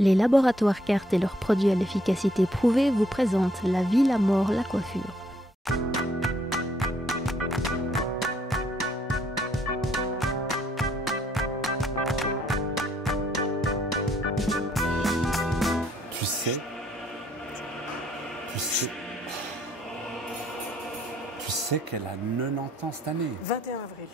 Les laboratoires Carte et leurs produits à l'efficacité prouvée vous présentent La vie, la mort, la coiffure. Tu sais qu'elle a 90 ans cette année. 21 avril.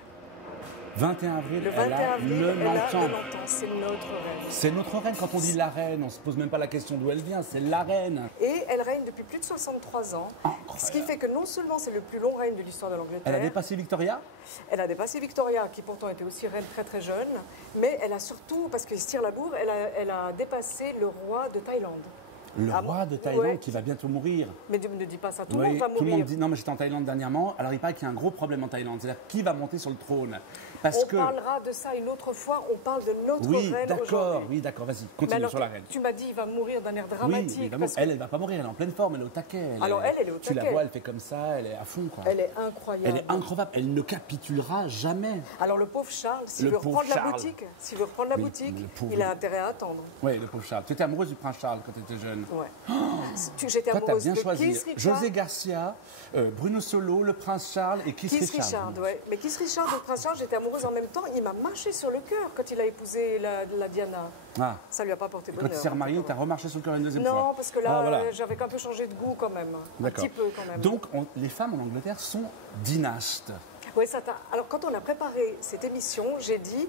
21 avril, Le 21 elle a avril, 90 elle a ans. 90 ans. C'est notre reine. C'est notre reine. Quand on dit la reine, on ne se pose même pas la question d'où elle vient, c'est la reine. Et elle règne depuis plus de 63 ans. Incroyable. Ce qui fait que non seulement c'est le plus long règne de l'histoire de l'Angleterre. Elle a dépassé Victoria. Elle a dépassé Victoria, qui pourtant était aussi reine très très jeune. Mais elle a surtout, parce qu'il se tire la bourre, elle a dépassé le roi de Thaïlande. Le roi de Thaïlande ouais. qui va bientôt mourir. Mais ne dis pas ça, tout le Oui, monde va mourir. tout le monde dit, non mais j'étais en Thaïlande dernièrement, alors il paraît qu'il y a un gros problème en Thaïlande, c'est-à-dire qui va monter sur le trône. On parlera de ça une autre fois, on parle de notre reine aujourd'hui. Oui, d'accord, vas-y, continue sur la reine. Tu m'as dit, il va mourir d'un air dramatique. Oui, parce elle ne va pas mourir, elle est en pleine forme, elle est au taquet. Alors elle est au taquet. Tu la vois, elle fait comme ça, elle est à fond, quoi. Elle est incroyable. Elle est incroyable, elle ne capitulera jamais. Alors le pauvre Charles, s'il veut reprendre la boutique, il a intérêt à attendre. Oui, le pauvre Charles. Tu étais amoureuse du prince Charles quand tu étais jeune. Ouais. J'étais amoureuse bien de choisi. Keith Richards. José Garcia, Bruno Solo, le prince Charles et Keith Richards. Ouais. Mais Keith Richards et le prince Charles, j'étais amoureuse en même temps. Il m'a marché sur le cœur quand il a épousé la Diana. Ah. Ça lui a pas porté bonheur. Quand il s'est remarié, tu as remarché sur le cœur une deuxième fois. Non, parce que là, j'avais un peu changé de goût quand même. Un petit peu quand même. Donc, les femmes en Angleterre sont dynastes. Oui, alors quand on a préparé cette émission, j'ai dit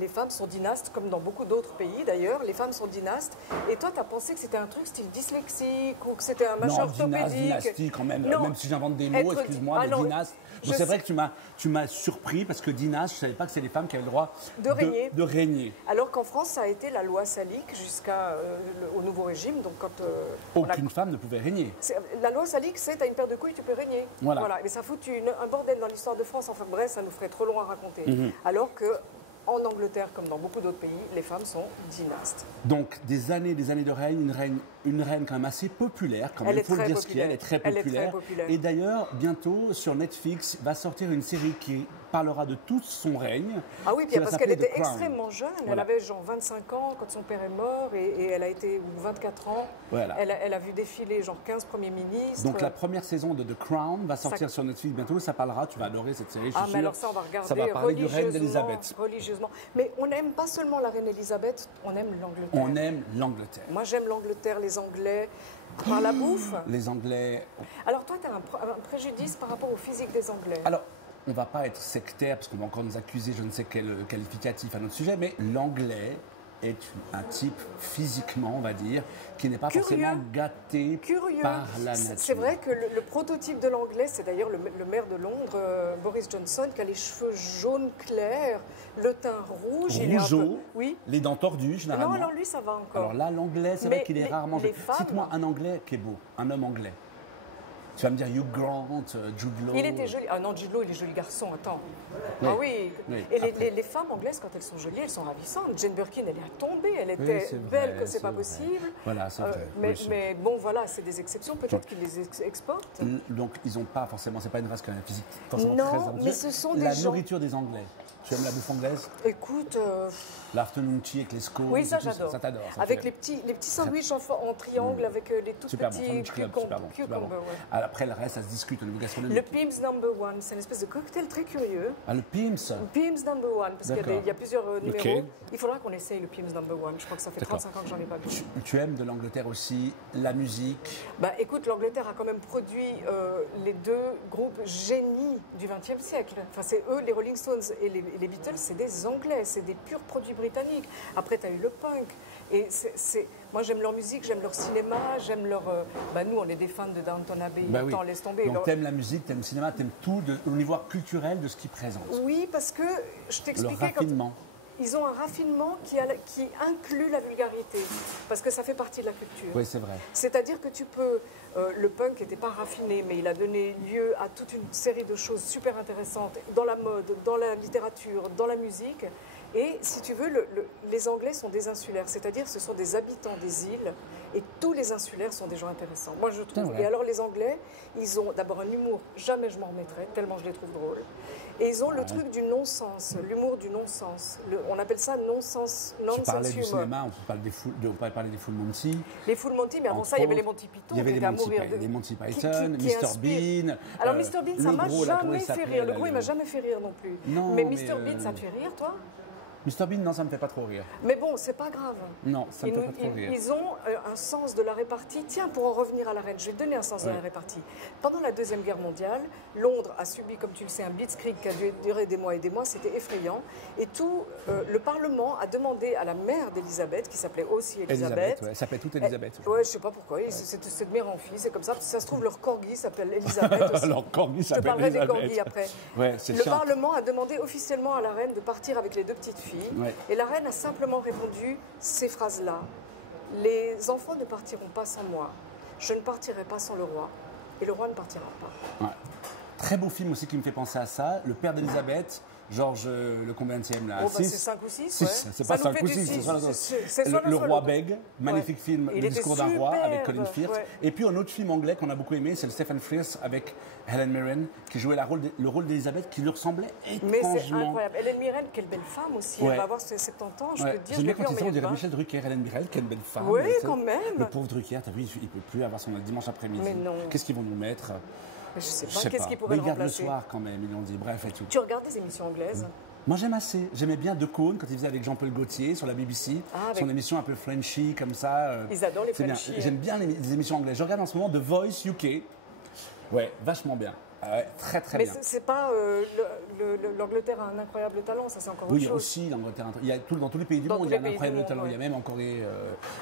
les femmes sont dynastes, comme dans beaucoup d'autres pays d'ailleurs, les femmes sont dynastes. Et toi, tu as pensé que c'était un truc style dyslexique ou que c'était un machin orthopédique. Dynastie quand même, même si j'invente des mots, excuse-moi, mais dynaste. Bon, c'est vrai que tu m'as surpris parce que dynaste, je ne savais pas que c'était les femmes qui avaient le droit de régner. Alors qu'en France, ça a été la loi salique jusqu'au nouveau régime. Donc aucune femme ne pouvait régner. La loi salique, c'est tu as une paire de couilles, tu peux régner. Voilà. Mais ça fout un bordel dans l'histoire de France. Enfin bref, ça nous ferait trop long à raconter. Alors que en Angleterre, comme dans beaucoup d'autres pays, les femmes sont dynastes. Donc, des années de règne, une reine quand même assez populaire, quand même, il faut le dire ce qu'il y a, elle est très populaire. Et d'ailleurs, bientôt, sur Netflix, va sortir une série qui parlera de tout son règne. Ah oui, parce qu'elle était extrêmement jeune, elle avait genre 25 ans quand son père est mort, et elle a été, ou 24 ans, elle a vu défiler genre 15 premiers ministres. Donc la première saison de The Crown va sortir sur Netflix bientôt, ça parlera, tu vas adorer cette série, je suis sûr. Mais alors ça, on va regarder ça va parler du règne d'Élisabeth. Religieusement. Mais on n'aime pas seulement la reine Élisabeth, on aime l'Angleterre. On aime l'Angleterre. Moi j'aime l'Angleterre, les Anglais, par la bouffe. Les Anglais. Alors toi, tu as un préjudice par rapport au physique des Anglais. Alors, on ne va pas être sectaire parce qu'on va encore nous accuser je ne sais quel qualificatif à notre sujet, mais l'Anglais est un type physiquement, on va dire, qui n'est pas forcément gâté par la nature. C'est vrai que le prototype de l'Anglais, c'est d'ailleurs le maire de Londres, Boris Johnson, qui a les cheveux jaunes clairs, le teint rouge. Rougeau, les dents tordues, généralement. Non, alors lui, ça va encore. Alors là, l'Anglais, c'est vrai qu'il est rarement... Cite-moi un Anglais qui est beau, un homme anglais. Tu vas me dire Hugh Grant, Jude Law. Il était joli. Ah non, Jude Law, il est joli garçon, attends. Oui. Ah oui. Et les femmes anglaises, quand elles sont jolies, elles sont ravissantes. Jane Birkin, elle est tombée, elle était belle que c'est pas possible. Voilà, c'est vrai. Mais bon, voilà, c'est des exceptions, peut-être qu'ils les exportent. Donc, ils n'ont pas forcément, c'est pas une race qui a un physique forcément très avancé. Mais ce sont des gens... La nourriture des Anglais. Tu aimes la bouffe anglaise? Écoute... L'afternoon tea avec les scones. Oui, ça j'adore. Ça t'adore. Avec les petits sandwichs en triangle avec les tout petits cucumbers. Après, le reste, ça se discute au niveau gastronomique. Le Pim's Number One, c'est une espèce de cocktail très curieux. Ah, le Pim's? Pim's Number One, parce qu'il y a plusieurs numéros. Il faudra qu'on essaye le Pim's Number One. Je crois que ça fait 35 ans que j'en ai pas bu. Tu aimes de l'Angleterre aussi, la musique? Écoute, l'Angleterre a quand même produit les deux groupes génies du XXe siècle. Enfin, c'est eux, les Rolling Stones et les Beatles, c'est des Anglais, c'est des purs produits britanniques. Après, tu as eu le punk. Et moi, j'aime leur musique, j'aime leur cinéma, j'aime leur... nous, on est des fans de Downton Abbey. Attends, laisse tomber. Donc, t'aimes la musique, t'aimes le cinéma, t'aimes tout au niveau culturel de ce qu'ils présentent. Oui, parce que je t'expliquais... Le raffinement. Ils ont un raffinement qui inclut la vulgarité, parce que ça fait partie de la culture. Oui, c'est vrai. C'est-à-dire que tu peux... le punk n'était pas raffiné, mais il a donné lieu à toute une série de choses super intéressantes dans la mode, dans la littérature, dans la musique. Et si tu veux, les Anglais sont des insulaires, c'est-à-dire ce sont des habitants des îles et tous les insulaires sont des gens intéressants. Moi, je trouve. Et alors, les Anglais, ils ont d'abord un humour, jamais je m'en remettrai, tellement je les trouve drôles. Et ils ont le truc du non-sens, l'humour du non-sens. On appelle ça non-sens humor. Tu parlais du cinéma, on peut parler des Full Monty. Les Full Monty, mais avant ça, il y avait les Monty Python. Il y avait les Monty Python, Mr Bean. Alors, Mr Bean, ça m'a jamais fait rire. Le gros, il m'a jamais fait rire non plus. Mais Mr Bean, ça te fait rire, toi? Mr Bean, non, ça me fait pas trop rire. Mais bon, c'est pas grave. Non, ça me fait pas trop rire. Ils ont un sens de la répartie. Tiens, pour en revenir à la reine, je vais te donner un sens de la répartie. Pendant la Deuxième Guerre mondiale, Londres a subi, comme tu le sais, un blitzkrieg qui a duré des mois et des mois. C'était effrayant. Et tout le Parlement a demandé à la mère d'Élisabeth, qui s'appelait aussi Élisabeth. Elle s'appelait toute Élisabeth. Ouais, je sais pas pourquoi. C'est de mère en fille, c'est comme ça. Ça se trouve, leur corgi s'appelle Élisabeth aussi. Leur corgi s'appelle Élisabeth. Je te parlerai des corgis après. Ouais, le Parlement a demandé officiellement à la reine de partir avec les deux petites filles. Ouais. Et la reine a simplement répondu ces phrases-là. Les enfants ne partiront pas sans moi. Je ne partirai pas sans le roi. Et le roi ne partira pas. Ouais. Très beau film aussi qui me fait penser à ça. Le père d'Élisabeth, Georges, le combienième là? Oh, bah, c'est 5 ou 6. C'est pas 5 ou 6. Le roi bègue, magnifique film, Le discours d'un roi avec Colin Firth. Ouais. Et puis un autre film anglais qu'on a beaucoup aimé, c'est le Stephen Frears avec Helen Mirren, qui jouait le rôle d'Élisabeth, qui lui ressemblait étrangement. Mais c'est incroyable. Helen Mirren, quelle belle femme aussi. Elle va avoir 70 ans, je peux te dire. J'aime bien quand ils sont, on dirait Michel Drucker, Helen Mirren, quelle belle femme. Oui, quand même. Le pauvre Drucker, t'as vu, il ne peut plus avoir son dimanche après-midi. Mais non. Qu'est-ce qu'ils vont nous mettre? Mais je sais pas, qu'est-ce qui pourrait le remplacer? le soir quand même, ils l'ont dit, bref et tout. Tu regardes des émissions anglaises? Moi j'aime assez, j'aimais bien The Cône quand il faisait avec Jean-Paul Gaultier sur la BBC, son émission un peu Frenchy comme ça. Ils adorent les Frenchies. J'aime bien les émissions anglaises. Je regarde en ce moment The Voice UK. Ouais, vachement bien. Très très bien. Mais c'est pas l'Angleterre a un incroyable talent, ça c'est encore autre chose. Oui, aussi l'Angleterre. Il y a dans tous les pays du monde, il y a un incroyable talent. Il y a même en Corée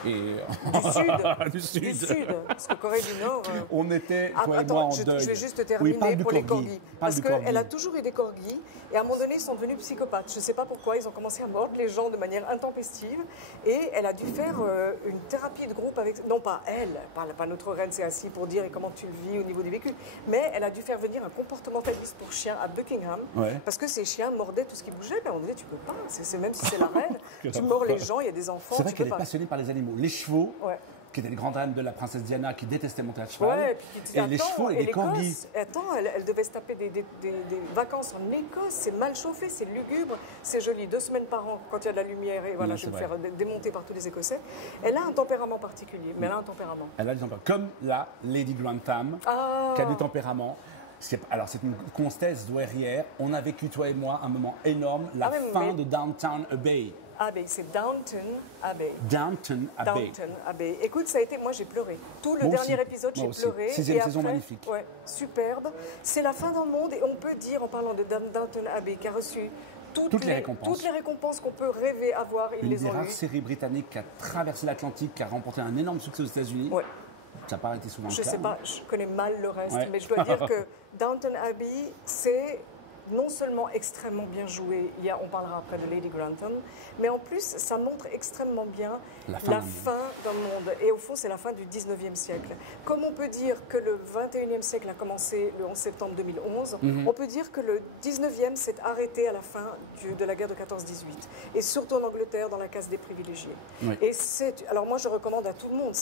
du Sud. Parce que Corée du Nord. On était toi et moi en deuil. Je vais juste terminer pour les corgis. Parce qu'elle a toujours eu des corgis et à un moment donné ils sont devenus psychopathes. Je ne sais pas pourquoi, ils ont commencé à mordre les gens de manière intempestive et elle a dû faire une thérapie de groupe avec, non pas elle, pas notre reine, c'est assis pour dire et comment tu le vis au niveau du vécu, mais elle a dû faire venir un comportementaliste pour chiens à Buckingham, parce que ces chiens mordaient tout ce qui bougeait. Ben on disait, tu peux pas, même si c'est la reine, tu mords les gens, il y a des enfants. C'est vrai qu'elle est passionnée par les animaux. Les chevaux, qui étaient les grandes dames de la princesse Diana, qui détestaient monter à cheval. Et les chevaux et les corgis. Attends, elle devait se taper des vacances en Écosse, c'est mal chauffé, c'est lugubre, c'est joli, 2 semaines par an quand il y a de la lumière, et voilà, je vais me faire démonter par tous les Écossais. Elle a un tempérament particulier, mais elle a un tempérament. Elle a du tempérament. Comme la Lady Grantham, qui a du tempérament. Alors, c'est une comtesse douairière. On a vécu, toi et moi, un moment énorme, la fin de Downton Abbey. Abbey, c'est Downton Abbey. Downton Abbey. Downton Abbey. Écoute, ça a été, moi j'ai pleuré. Tout le dernier épisode, j'ai pleuré. 6e saison magnifique. Ouais, superbe. C'est la fin d'un monde et on peut dire, en parlant de Downton Abbey, qui a reçu toutes les récompenses qu'on peut rêver avoir, ils les ont eues. Une des rares séries britanniques qui a traversé l'Atlantique, qui a remporté un énorme succès aux États-Unis. Ouais. Ça n'a pas été souvent le cas. Je sais pas, je connais mal le reste, mais je dois dire que Downton Abbey, c'est non seulement extrêmement bien joué, on parlera après de Lady Grantham, mais en plus, ça montre extrêmement bien la fin d'un monde. Et au fond, c'est la fin du 19e siècle. Comme on peut dire que le 21e siècle a commencé le 11 septembre 2011, on peut dire que le 19e s'est arrêté à la fin de la guerre de 14-18. Et surtout en Angleterre, dans la case des privilégiés. Oui. Et alors moi, je recommande à tout le monde,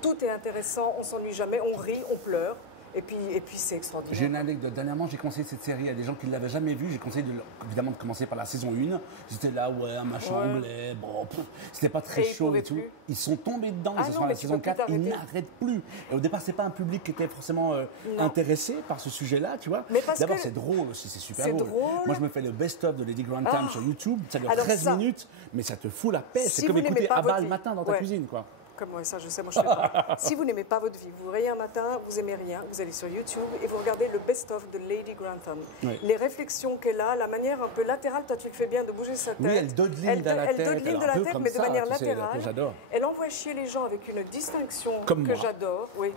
tout est intéressant, on s'ennuie jamais, on rit, on pleure. Et puis c'est extraordinaire. J'ai une anecdote. Dernièrement, j'ai conseillé cette série à des gens qui ne l'avaient jamais vue. J'ai conseillé évidemment de commencer par la saison 1. J'étais là, un machin anglais, bon, c'était pas très chaud et tout. Plus. Ils sont tombés dedans, ils sont à la saison 4, ils n'arrêtent plus. Et au départ, c'est pas un public qui était forcément intéressé par ce sujet-là, tu vois. D'abord, c'est drôle aussi, c'est super drôle. Moi, je me fais le best-of de Lady Grantham sur YouTube. Ça dure 13 minutes, mais ça te fout la paix. C'est comme écouter Abba le matin dans ta cuisine, quoi. Comme moi, ça je sais, moi je fais pas. Si vous n'aimez pas votre vie, vous vous réveillez un matin, vous aimez rien, vous allez sur YouTube et vous regardez le best-of de Lady Grantham. Oui. Les réflexions qu'elle a, la manière un peu latérale, toi tu le fais bien de bouger sa tête. Oui, elle dodeline de la tête. Elle dodeline de la tête, mais de manière latérale. J'adore. Elle envoie chier les gens avec une distinction comme que j'adore. Oui,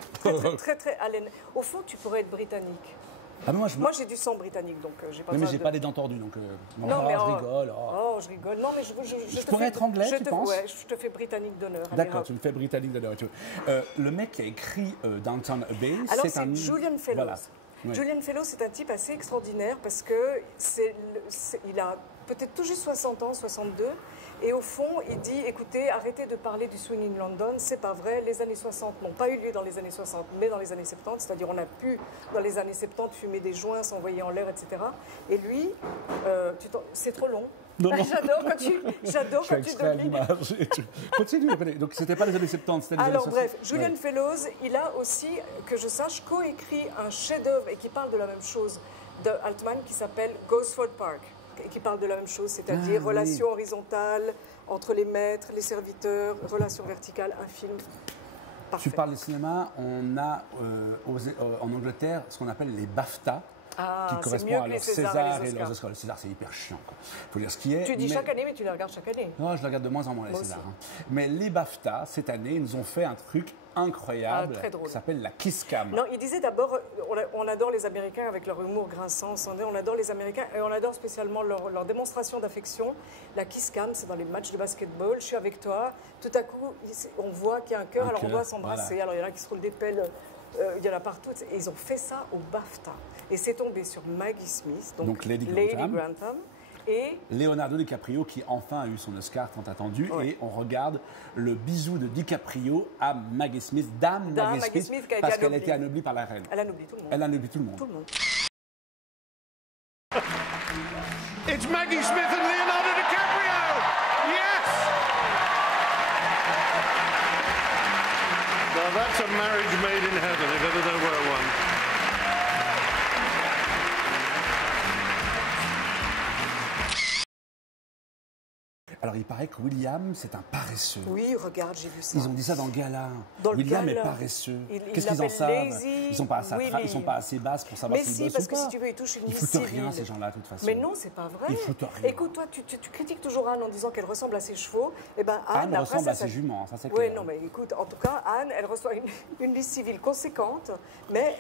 très Allen. Au fond, tu pourrais être britannique. Ah, moi, j'ai du sang britannique, donc j'ai pas. Mais j'ai pas les dents tordues, donc. Non, mais je rigole. Oh, je rigole. Non, mais je pourrais être anglais, tu penses? Ouais, je te fais britannique d'honneur. D'accord, tu me fais britannique d'honneur. Le mec qui a écrit Downton Abbey, c'est Julian Fellows. Voilà. Julian Fellows, c'est un type assez extraordinaire parce que il a peut-être tout juste 60 ans, 62. Et au fond, il dit, écoutez, arrêtez de parler du Swing in London, c'est pas vrai. Les années 60 n'ont pas eu lieu dans les années 60, mais dans les années 70. C'est-à-dire, on a pu, dans les années 70, fumer des joints, s'envoyer en l'air, etc. Et lui, c'est trop long. Non, non. J'adore quand tu donnes l'image. Continue. Donc, c'était pas les années 70, c'était les années 60. Alors bref, Julian Fellowes, il a aussi, que je sache, coécrit un chef-d'œuvre et qui parle de la même chose de Altman qui s'appelle Gosford Park, et qui parle de la même chose, c'est-à-dire relation horizontale entre les maîtres, les serviteurs, relation verticale, un film parfait. Tu parles du cinéma, on a en Angleterre ce qu'on appelle les BAFTA. Qui correspond à leur César et leurs Oscars. Le César, c'est hyper chiant. Il faut dire ce qui est. Tu dis chaque année, mais tu les regardes chaque année. Non, je les regarde de moins en moins, les Césars. Mais les BAFTA, cette année, ils nous ont fait un truc incroyable qui s'appelle la Kiss Cam. Non, il disait d'abord, on adore les Américains avec leur humour grinçant, on adore les Américains et on adore spécialement leur démonstration d'affection. La Kiss Cam, c'est dans les matchs de basketball, je suis avec toi, tout à coup, on voit qu'il y a un cœur, alors on doit s'embrasser, voilà. Alors il y en a qui se roulent des pelles. Il y en a partout. Et ils ont fait ça au BAFTA. Et c'est tombé sur Maggie Smith, donc Lady Grantham, et Leonardo DiCaprio, qui enfin a eu son Oscar tant attendu. Oui. Et on regarde le bisou de DiCaprio à Maggie Smith, Dame Maggie Smith, parce qu'elle a été anoblie par la reine. Elle anoblit tout le monde. Elle anoblit tout le monde. Tout le monde. It's Maggie Smith and Leonardo DiCaprio! Yes! Now that's a marriage made in heaven, if ever there were one. Alors, il paraît que William, c'est un paresseux. Oui, regarde, j'ai vu ça. Ils ont dit ça dans le gala. William est paresseux. Qu'est-ce qu'ils en savent? Ils ne sont pas assez basses pour savoir s'ils bossent ou pas. Mais si, parce que si tu veux, ils touchent une vie civile. Ils foutent rien, ces gens-là, de toute façon. Mais non, c'est pas vrai. Ils foutent rien. Écoute, toi, tu critiques toujours Anne en disant qu'elle ressemble à ses chevaux. Eh ben, Anne ressemble à ses juments, ça c'est clair. Oui, non, mais écoute, en tout cas, Anne, elle reçoit une liste civile conséquente, mais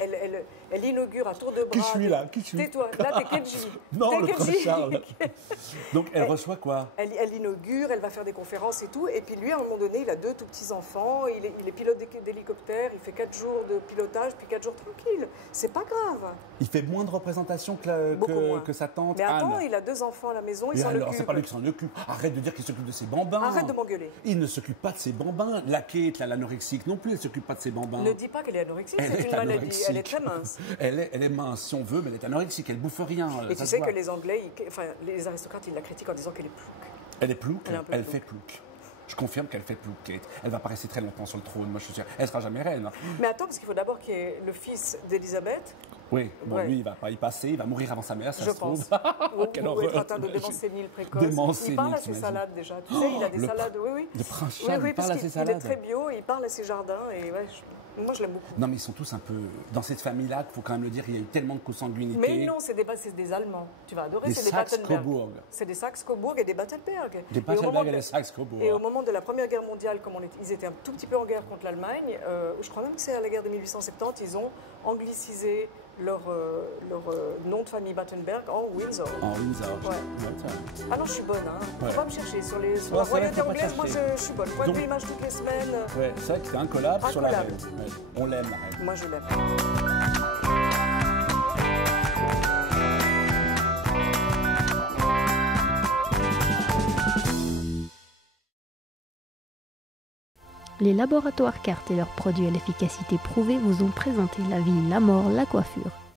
elle inaugure à tour de bras. Qui je suis là? Tais-toi, là, t'es Kenji. Non, le prince Charles. Donc, elle reçoit quoi? Elle inaugure, elle va faire des conférences et tout. Et puis lui, à un moment donné, il a 2 tout petits enfants, il est pilote d'hélicoptère, il fait 4 jours de pilotage, puis 4 jours tranquille. C'est pas grave. Il fait moins de représentation que sa tante. Mais attends, Anne. Il a 2 enfants à la maison, il s'en occupe. C'est pas lui qui s'en occupe. Arrête de dire qu'il s'occupe de ses bambins. Arrête de m'engueuler. Il ne s'occupe pas de ses bambins. La Kate, l'anorexique non plus, elle ne s'occupe pas de ses bambins. Ne dis pas qu'elle est anorexique, c'est une maladie. Elle est très mince. Elle est mince, si on veut, mais elle est anorexique, elle bouffe rien. Et tu sais que les Anglais, les aristocrates, ils la critiquent en disant qu'elle est plouque. Elle est plouque, elle fait plouque. Je confirme qu'elle fait plouque, Kate. Elle va pas rester très longtemps sur le trône, moi je suis sûr. Elle sera jamais reine. Mais attends, parce qu'il faut d'abord qu'il y ait le fils d'Elisabeth. Oui, bon, lui, il va pas y passer, il va mourir avant sa mère, ça je se trouve. Quelle horreur. Ou être atteint de démence sénile précoce. Il parle à ses salades déjà. Tu sais, il a des salades. Oui. Le prince Charles, il parle à ses salades. Il est très bio, il parle à ses jardins et ouais, moi je l'aime beaucoup. Non, mais ils sont tous un peu. Dans cette famille-là, il faut quand même le dire, il y a eu tellement de consanguinité. Mais non, c'est des Allemands. Tu vas adorer, c'est des Battenberg. C'est des Saxe-Cobourg et des Battenberg. Des Battenberg et des Saxe-Cobourg. Et au moment de la Première Guerre mondiale, comme ils étaient un tout petit peu en guerre contre l'Allemagne, je crois même que c'est à la guerre de 1870, ils ont anglicisé leur nom de famille Battenberg en Windsor. En Windsor. Ouais. Ah non, je suis bonne. Faut pas me chercher. Sur la royauté anglaise, moi je suis bonne. Point de vue image toutes les semaines. Ouais, c'est vrai que c'est incollable sur la reine. Ouais. On l'aime, la reine. Moi, je l'aime. Les laboratoires Carte et leurs produits à l'efficacité prouvée vous ont présenté La vie, la mort, la coiffure.